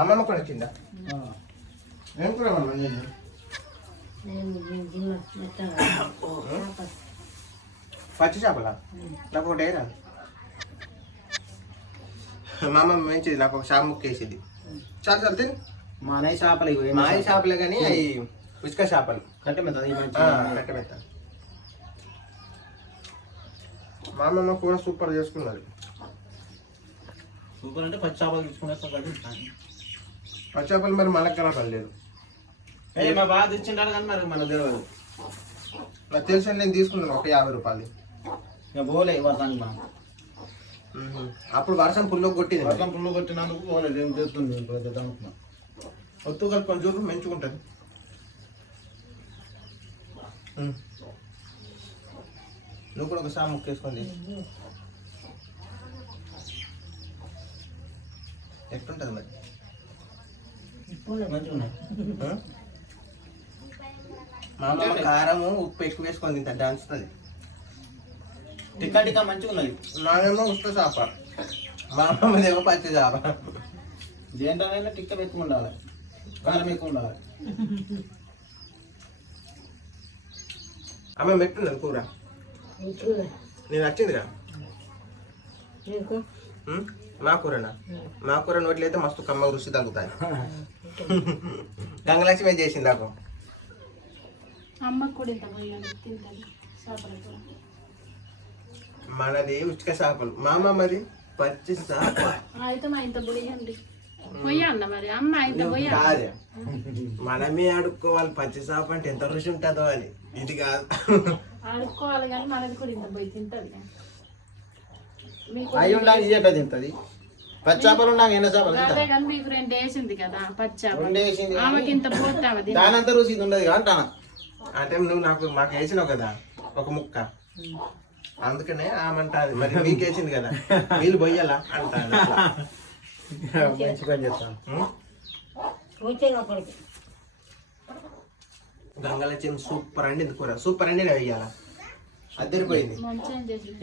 అమ్మమ్మ కూడా వచ్చిందా? ఏం కూర పచ్చి చేపలా? నాకు ఒకటి రాదు. మా అమ్మ మంచిది, నాకు ఒక చేప ముక్క వేసేది. చాలా చాలా తిని మానయ్య చేపలు మాయ చేపలే కానీ అవి ఉచిక చేపలు కట్టె మెత్త కట్టె మెత్త. మా అమ్మమ్మ కూర సూపర్ చేసుకున్నది. సూపర్ అంటే పచ్చి చేపలు తీసుకునే పచ్చి చేపలు మరి మనకు కన్నా పడలేదు. మా బాగా తెచ్చింటారు కానీ మరి మనకు తెలియదు. నాకు తెలిసి నేను తీసుకున్నాను ఒక 50 రూపాయలు. ఇక పోలే వర్షానికి మనం అప్పుడు వర్షం పుల్లో కొట్టింది. వర్షం పుల్లు కొట్టినందుకు పోలేదు. ఏం చేస్తుంది అనుకున్నా. ఒత్తు కలుపుకొని చూడు మంచుకుంటుంది. నువ్వు కూడా ఒకసారి ముక్కేసుకోండి. ఎట్లుంటుంది మరి? మంచిగా మా అమ్మ కారము ఉప్పు ఎక్కువ వేసుకొని తింటా దంచుతుంది. టిక్కా టిక్కా మంచిగా ఉన్నది. నానేమో ఉప్పు చేప, మా అమ్మదేమో పచ్చి చేప. దేంట్లోనైనా టిక్కా ఎక్కువ ఉండాలి, కారం ఎక్కువ ఉండాలి. అమ్మ మెట్టున్నది కూర. నేను వచ్చిందిరా మా కూరనా? మా కూర నోట్లు అయితే మస్తు కమ్మ రుచి తగ్గుతాయి. గంగలక్ష్మి ఏం చేసింది నాకు? మనది ఉచిక చేపలు, మా అమ్మ మరి పచ్చి చేప. కాదే, మనమే అడుక్కోవాలి. పచ్చి చేప అంటే ఎంత రుచి ఉంటుందో అని. ఇది కాదు ఆడుకోవాలి కానీ మనది కూడా ఇంత పోయి తింటది. అవి ఉండాలి, ఇది ఎట్లా తింటది? పచ్చి చేపలు ఉండాలి, ఎండ చేపలు అదే కానీ మీకు 2 వేసింది కదా పచ్చి చేపలు. వేసింది ఆమెకి ఇంత పోతావది దానంత రుచి ఉండదు అంటానా. అంటే నువ్వు మాకు వేసినావు కదా ఒక ముక్క, అందుకనే ఆమంటాది. మరి మీకు వేసింది కదా వీళ్ళు పోయాలా అంటాను. మంచి పని చేస్తాను. గంగలక్ష్మి సూపర్ అండి కూర, సూపర్ అండి వేయాలా అద్దరిపోయింది.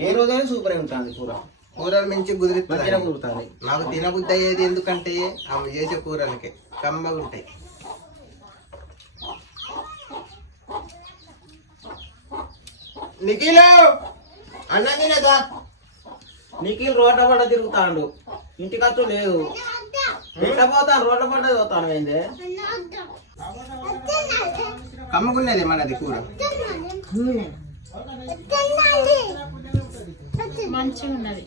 ఏ రోజైనా సూపర్ ఉంటుంది కూర. కూరలు మంచి కుదిరిస్తుంది. కుదురుతుంది. నాకు తినబుద్ధి అయ్యేది ఎందుకంటే ఆమె చేసే కూరలకి కమ్మగా ఉంటాయి. నిఖిల్ అన్నం తినేదా? నిఖిల్ రోడ్ల పడ్డ తిరుగుతాడు, ఇంటి ఖర్చు లేదు. ఎట్లా పోతాను? రోడ్ల పడ్డ పోతాను. ఏంది కమ్మగున్నది మనది కూర, మంచిగా ఉన్నది.